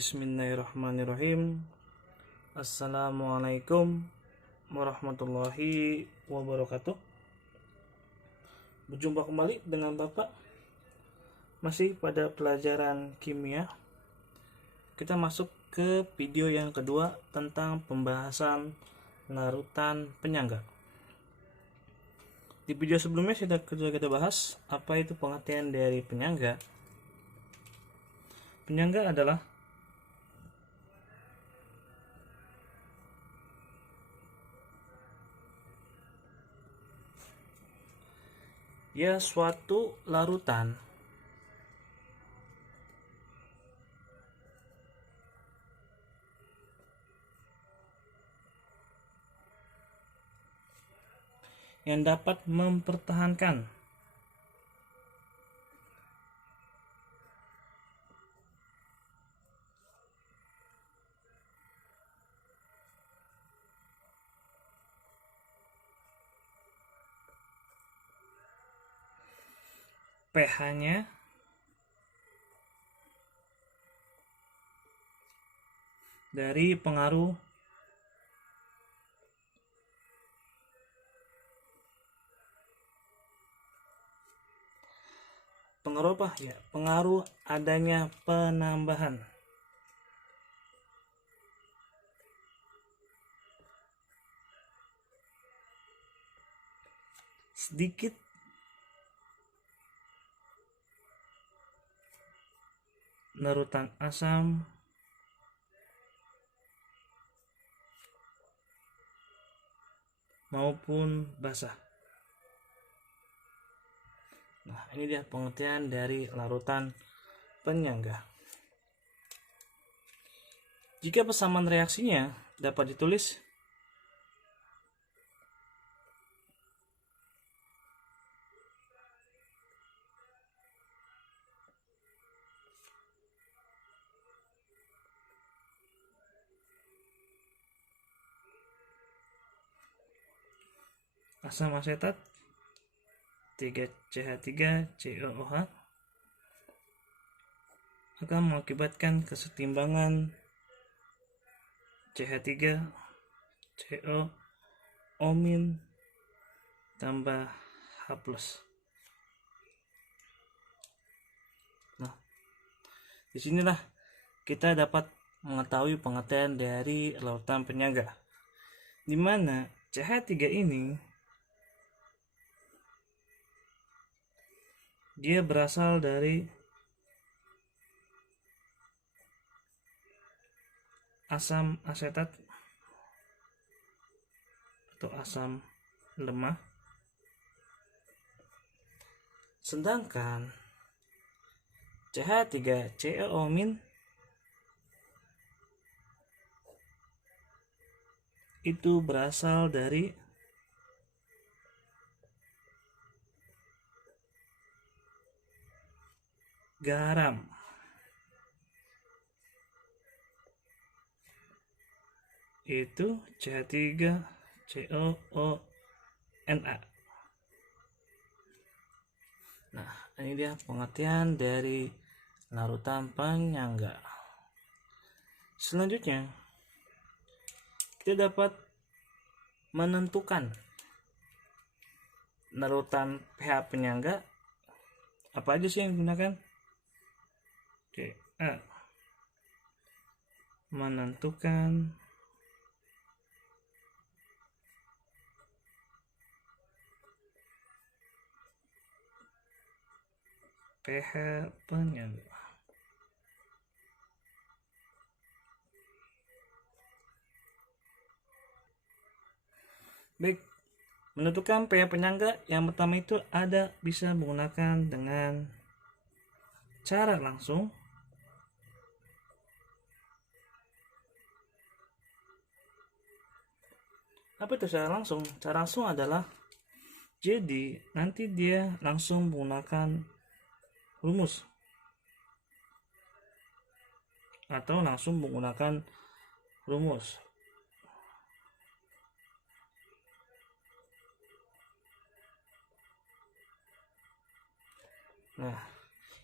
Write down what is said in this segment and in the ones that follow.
Bismillahirrahmanirrahim. Assalamualaikum warahmatullahi wabarakatuh. Berjumpa kembali dengan Bapak. Masih pada pelajaran kimia. Kita masuk ke video yang kedua tentang pembahasan larutan penyangga. Di video sebelumnya sudah kita bahas apa itu pengertian dari penyangga. Penyangga adalah suatu larutan yang dapat mempertahankan pH-nya dari pengaruh pengaruh adanya penambahan sedikit larutan asam maupun basah. Nah, ini dia pengertian dari larutan penyangga. Jika persamaan reaksinya dapat ditulis asam asetat 3CH3COOH akan mengakibatkan kesetimbangan CH3CO O- tambah H+. Nah, disinilah kita dapat mengetahui pengertian dari larutan penyangga, di mana CH3 ini dia berasal dari asam asetat atau asam lemah, sedangkan CH3COO- itu berasal dari garam. Itu CH3COONa. Nah, ini dia pengertian dari larutan penyangga. Selanjutnya, kita dapat menentukan larutan pH penyangga apa aja sih yang digunakan. A. Menentukan pH penyangga. Baik, menentukan pH penyangga yang pertama itu bisa menggunakan dengan cara langsung Apa itu cara langsung? Cara langsung adalah jadi nanti dia langsung menggunakan rumus atau langsung menggunakan rumus. Nah,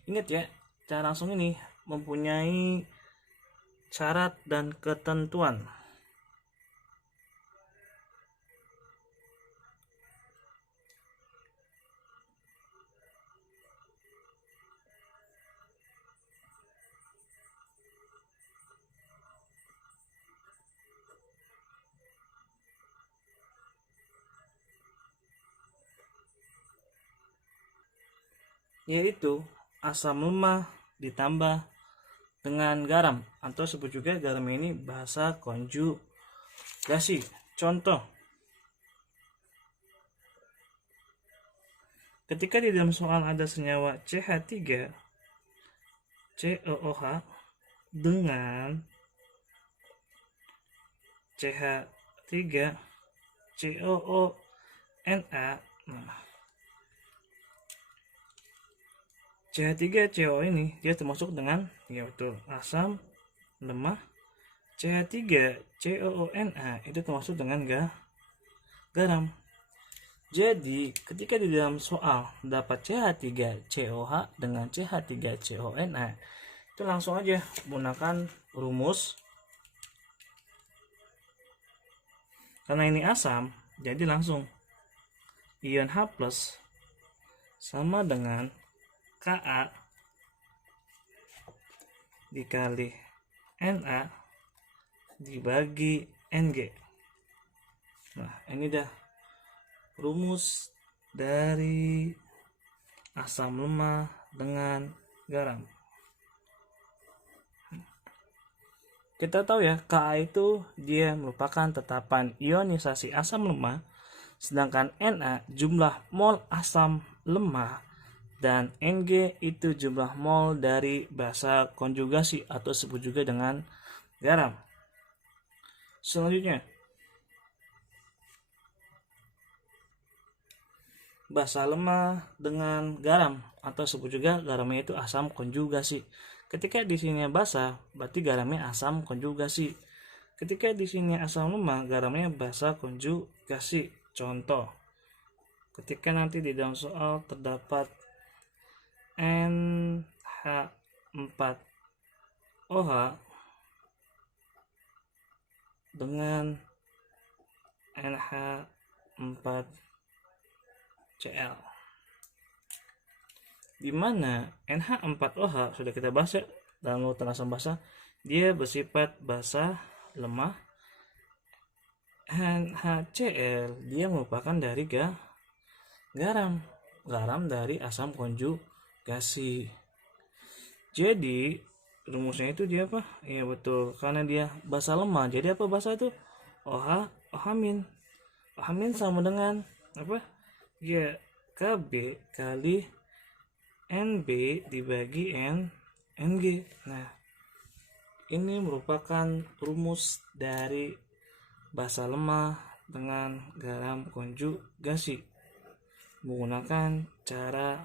ingat ya, cara langsung ini mempunyai syarat dan ketentuan. Yaitu asam lemah ditambah dengan garam, atau sebut juga garam ini bahasa konjugasi. Contoh, ketika di dalam soal ada senyawa CH3 COOH dengan CH3 COONA, CH3CO ini dia termasuk dengan yaitu asam lemah. CH3COONA itu termasuk dengan garam. Jadi ketika di dalam soal dapat CH3COH dengan CH3CONA, itu langsung aja gunakan rumus. Karena ini asam, jadi langsung ion H+ sama dengan Ka dikali Na dibagi Ng. Nah, ini dah rumus dari asam lemah dengan garam. Kita tahu ya, Ka itu dia merupakan tetapan ionisasi asam lemah, sedangkan Na jumlah mol asam lemah, dan Ng itu jumlah mol dari basa konjugasi atau sebut juga dengan garam. Selanjutnya, basa lemah dengan garam atau sebut juga garamnya itu asam konjugasi. Ketika di sini basa, berarti garamnya asam konjugasi. Ketika di sini asam lemah, garamnya basa konjugasi. Contoh, ketika nanti di dalam soal terdapat NH4OH dengan NH4Cl, di mana NH4OH sudah kita bahas ya dalam urutan asam basa, dia bersifat basa lemah. NHCl dia merupakan dari garam dari asam konjugasi. Jadi rumusnya itu dia apa? Ya betul, karena dia basa lemah, jadi apa basa itu? OH-min. OH-min sama dengan apa? Ya Kb kali Nb dibagi Ng. Nah, ini merupakan rumus dari basa lemah dengan garam konjugasi menggunakan cara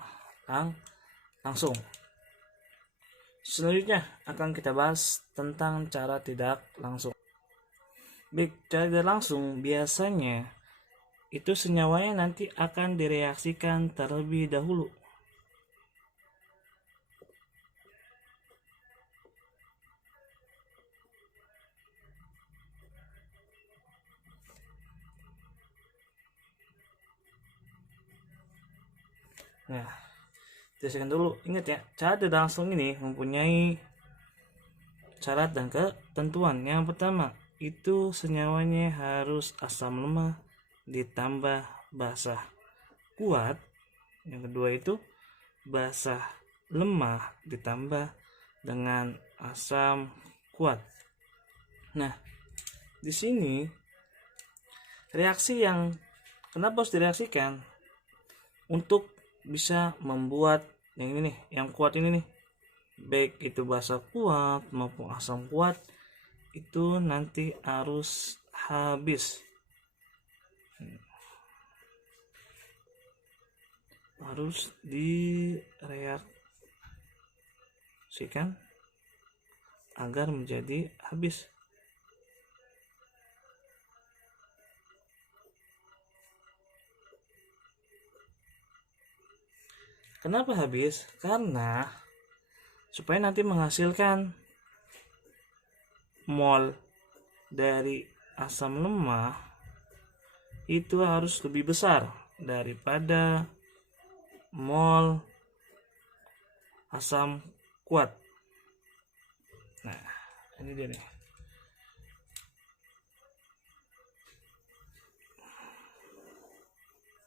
langsung. Selanjutnya akan kita bahas tentang cara tidak langsung. Baik, cara tidak langsung biasanya itu senyawanya nanti akan direaksikan terlebih dahulu. Nah, jelaskan dulu. Ingat ya, cara tidak langsung ini mempunyai syarat dan ketentuan. Yang pertama, itu senyawanya harus asam lemah ditambah basa kuat. Yang kedua itu basa lemah ditambah dengan asam kuat. Nah, di sini reaksi yang kenapa harus direaksikan? Untuk bisa membuat yang ini nih, yang kuat ini nih, baik itu basa kuat maupun asam kuat, itu nanti harus habis, harus direaksikan agar menjadi habis. Kenapa habis? Karena supaya nanti menghasilkan mol dari asam lemah itu harus lebih besar daripada mol asam kuat. Nah, ini dia nih.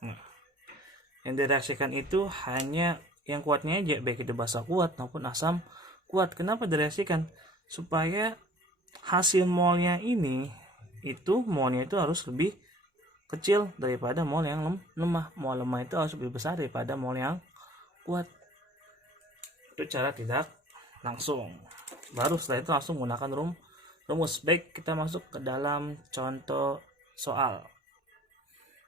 Nah, yang direaksikan itu hanya yang kuatnya aja, baik itu basa kuat maupun asam kuat. Kenapa direaksikan? Supaya hasil molnya ini molnya itu harus lebih kecil daripada mol yang lemah. Mol lemah itu harus lebih besar daripada mol yang kuat. Itu cara tidak langsung. Baru setelah itu langsung menggunakan rumus. Baik, kita masuk ke dalam contoh soal.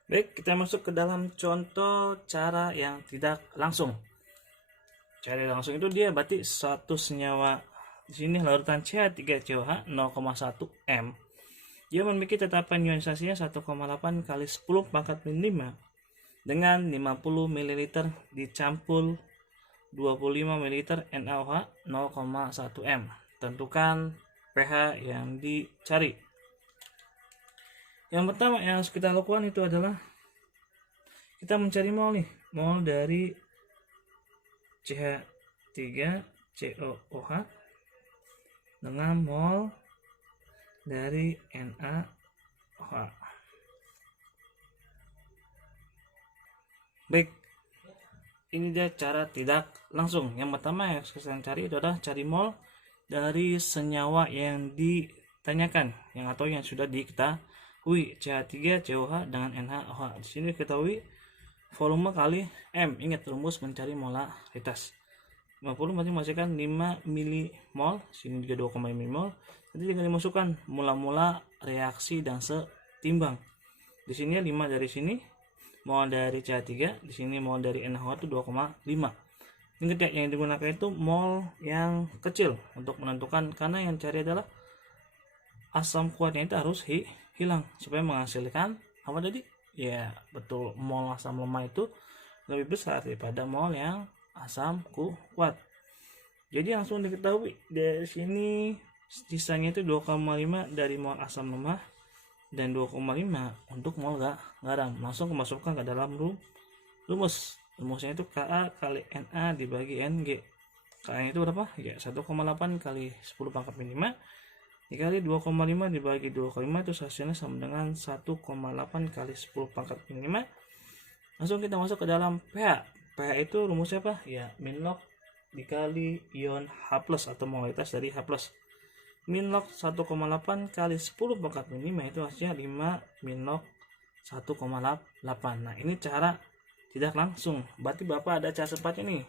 Baik, kita masuk ke dalam contoh cara yang tidak langsung. Cara langsung itu dia berarti satu senyawa di sini larutan CH3COH 0,1 M. Dia memiliki tetapan ionisasinya 1,8 kali 10 pangkat min 5 dengan 50 ml dicampur 25 ml NaOH 0,1 M. Tentukan pH yang dicari. Yang pertama yang harus kita lakukan itu adalah kita mencari mol nih, mol dari CH3COOH dengan mol dari NaOH. Baik, ini dia cara tidak langsung. Yang pertama yang kita cari itu adalah cari mol dari senyawa yang ditanyakan, yang sudah diketahui, CH3COH dengan NaOH. Di sini diketahui volume kali M. Ingat rumus mencari molaritas. 50 berarti masukkan 5 milimol, sini juga 2,5 milimol. Nanti tinggal dimasukkan mula-mula reaksi dan setimbang. Di sini 5 dari sini, mol dari CH3, di sini mol dari NaOH itu 2,5. Ingat ya, yang digunakan itu mol yang kecil untuk menentukan, karena yang cari adalah asam kuatnya itu harus hilang supaya menghasilkan apa tadi? Ya betul, mol asam lemah itu lebih besar daripada mol yang asam kuat. Jadi langsung diketahui dari sini sisanya itu 2,5 dari mol asam lemah dan 2,5 untuk mol garam. Langsung dimasukkan ke dalam rumus. Rumusnya itu Ka kali Na dibagi Ng. Ka itu berapa? Ya 1,8 kali 10 pangkat min 5 dikali 2,5 dibagi 2,5 itu hasilnya sama dengan 1,8 kali 10 pangkat min 5. Langsung kita masuk ke dalam pH. pH itu rumusnya apa? Ya min log dikali ion H+ atau molaritas dari H+. Min log 1,8 kali 10 pangkat min 5 itu hasilnya 5 min log 1,8. Nah, ini cara tidak langsung. Berarti Bapak ada cara cepatnya nih.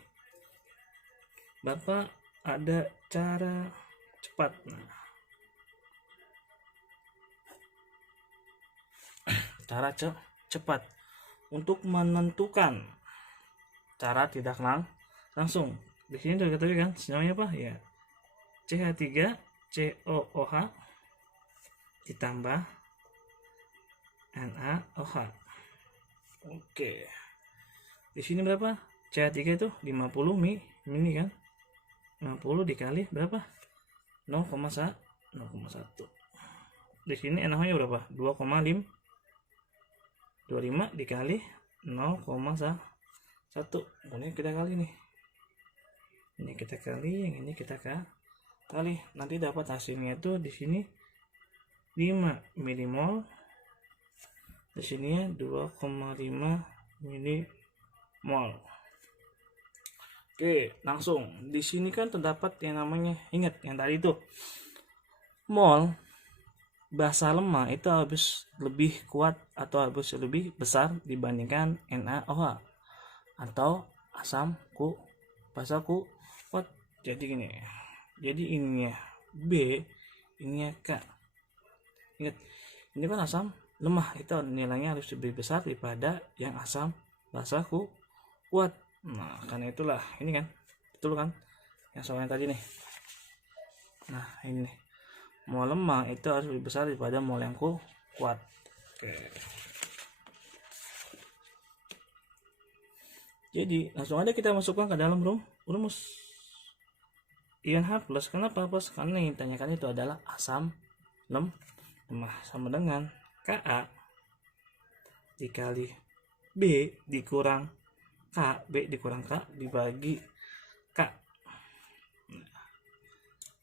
Bapak ada cara cepat. Nah, cara cepat untuk menentukan cara tidak langsung. Di sini sudah ketahui kan senyawanya apa? Ya CH3COOH ditambah NaOH. Oke. Di sini berapa? CH3 itu 50 mili kan? 50 dikali berapa? 0,1. Di sini NaOH nya berapa? 2,5. 25 dikali 0,1. Kemudian kita kali nih. Ini kita kali, yang ini kita kali. Nanti dapat hasilnya itu di sini 5 milimol. Di sini 2,5 milimol. Oke, langsung. Di sini kan terdapat yang namanya, ingat yang tadi itu. Mol basa lemah itu harus lebih kuat atau harus lebih besar dibandingkan NaOH atau asam basa kuat. Jadi gini. Jadi ininya B, ininya K. Ingat, ini kan asam lemah, itu nilainya harus lebih besar daripada yang asam basa kuat. Nah, karena itulah ini kan, betul kan? Yang soalnya tadi nih. Nah, ini nih. Mol lemah itu harus lebih besar daripada mol yang kuat. Oke. Jadi langsung aja kita masukkan ke dalam rumus. ion H+. Kenapa plus? Karena yang ditanyakan itu adalah asam lemah, sama dengan Ka dikali B dikurang K, B dikurang K dibagi K,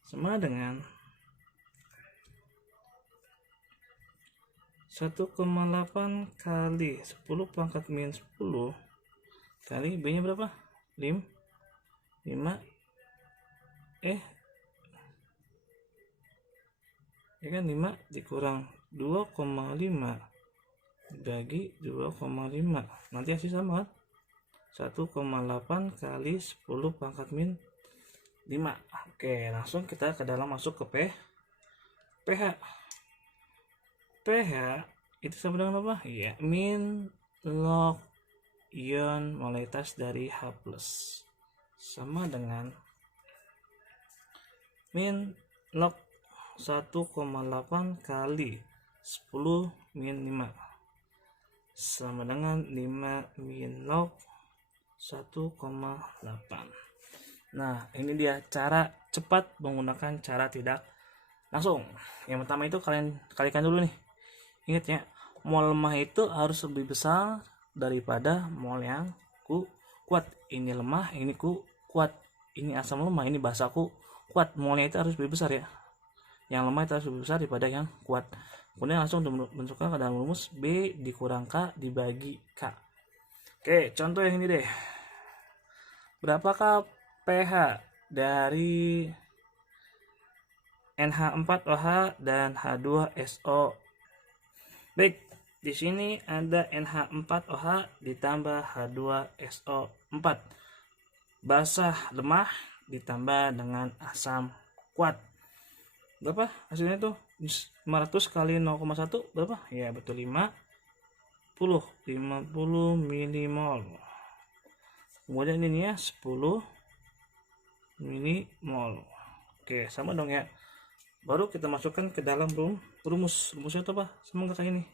sama dengan 1,8 kali 10 pangkat min 10 kali B nya berapa? 5 ya kan, 5 dikurang 2,5 dibagi 2,5, nanti hasil sama kan? 1,8 kali 10 pangkat min 5. Oke, langsung kita ke dalam, masuk ke pH. pH itu sama dengan apa? Ya, min log ion molekilitas dari H+, sama dengan min log 1,8 kali 10 min 5 sama dengan 5 min log 1,8. Nah, ini dia cara cepat menggunakan cara tidak langsung. Yang pertama itu kalian kalikan dulu nih. Ingat ya, mol lemah itu harus lebih besar daripada mol yang kuat. Ini lemah, ini kuat. Ini asam lemah, ini basa kuat. Molnya itu harus lebih besar ya. Yang lemah itu harus lebih besar daripada yang kuat. Kemudian langsung dimasukkan ke dalam rumus B dikurang K dibagi K. Oke, contoh yang ini deh. Berapakah pH dari NH4OH dan H2SO? Baik, di sini ada NH4OH ditambah H2SO4. Basah lemah ditambah dengan asam kuat. Berapa hasilnya tuh? 500 kali 0,1 berapa? Ya, betul, 50 milimol. Kemudian ini ya 10 milimol. Oke, sama dong ya. Baru kita masukkan ke dalam rumus. Rumusnya itu apa? Sama kayak ini.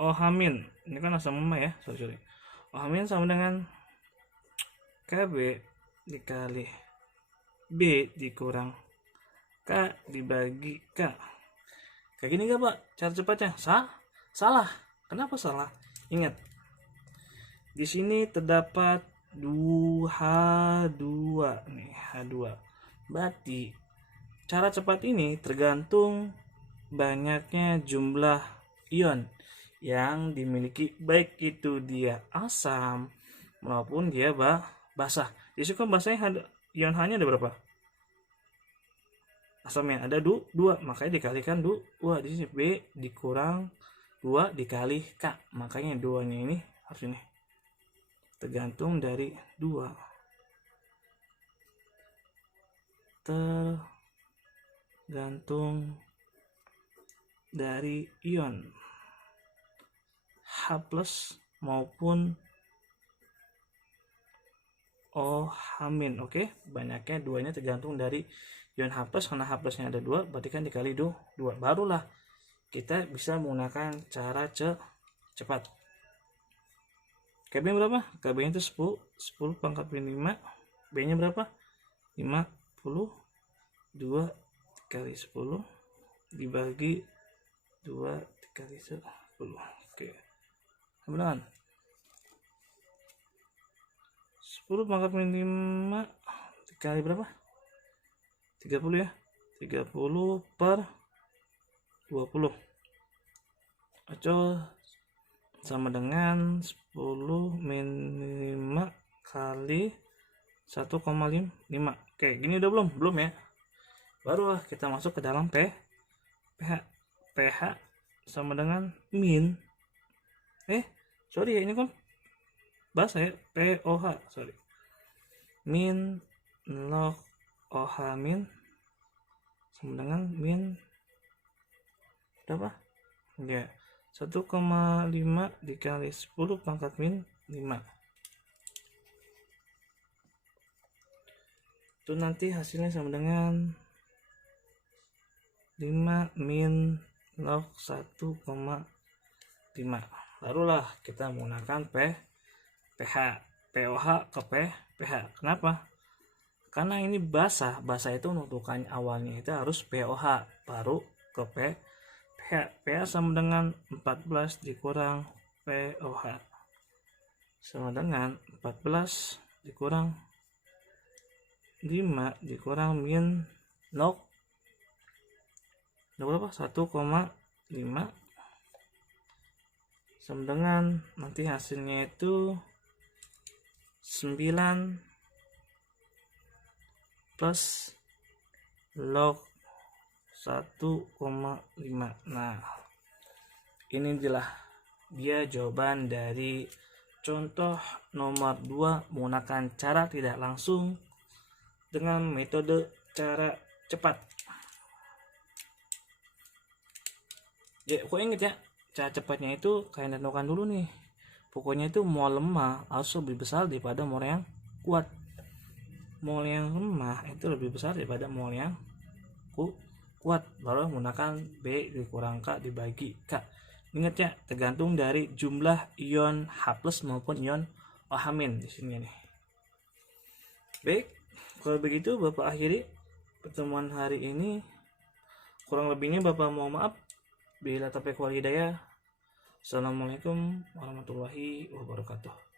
OH min. Ini kan asam lemah ya. Sorry. OH min sama dengan Kb dikali B dikurang K dibagi K. Kayak gini gak Pak? Cara cepatnya? Salah. Kenapa salah? Ingat. Di sini terdapat H2 nih, H2. Berarti cara cepat ini tergantung banyaknya jumlah ion yang dimiliki, baik itu dia asam maupun dia basah. Di sini kan basahnya ion H-nya ada berapa? Asamnya ada 2, makanya dikalikan 2. Di sini B dikurang 2 dikali K, makanya 2-nya ini harus ini. Tergantung dari 2. Tergantung dari ion H+ maupun OH-. Oke, banyaknya 2-nya tergantung dari ion H+, karena H+-nya ada 2, berarti kan dikali 2. Barulah kita bisa menggunakan cara cepat. KB berapa? KB itu 10 pangkat min 5. B nya berapa? 50. 2 dikali 10 dibagi 2 dikali 10. Oke. Kemudian 10 pangkat min 5 dikali berapa? 30 ya. 30 per 20. Acol sama dengan 10 min 5 kali 1,5. Oke, gini udah belum ya. Baru kita masuk ke dalam pH. pH sama dengan min sorry ya, ini kan bahasa ya, POH, sorry, min log OH min sama dengan min berapa ya, 1,5 dikali 10 pangkat min 5. Itu nanti hasilnya sama dengan 5 min log 1,5. Barulah kita menggunakan pH. POH ke pH. Kenapa? Karena ini basa itu nutukan awalnya itu harus POH baru ke pH. pH sama dengan 14 dikurang POH sama dengan 14 dikurang 5 dikurang min 0 berapa? 1,5 sama dengan nanti hasilnya itu 9 plus log 1,5. Nah, ini adalah dia jawaban dari contoh nomor 2 menggunakan cara tidak langsung dengan metode cara cepat. Ya, kok inget ya, cara cepatnya itu kalian tentukan dulu nih. Pokoknya itu mol lemah harus lebih besar daripada mol yang kuat. Mol yang lemah itu lebih besar daripada mol yang kuat, baru menggunakan B dikurang K dibagi K. Ingat ya, tergantung dari jumlah ion H+ maupun ion OH- di sini nih. Baik, kalau begitu Bapak akhiri pertemuan hari ini. Kurang lebihnya Bapak mohon maaf. Bila taufiq wal hidayah. Assalamualaikum warahmatullahi wabarakatuh.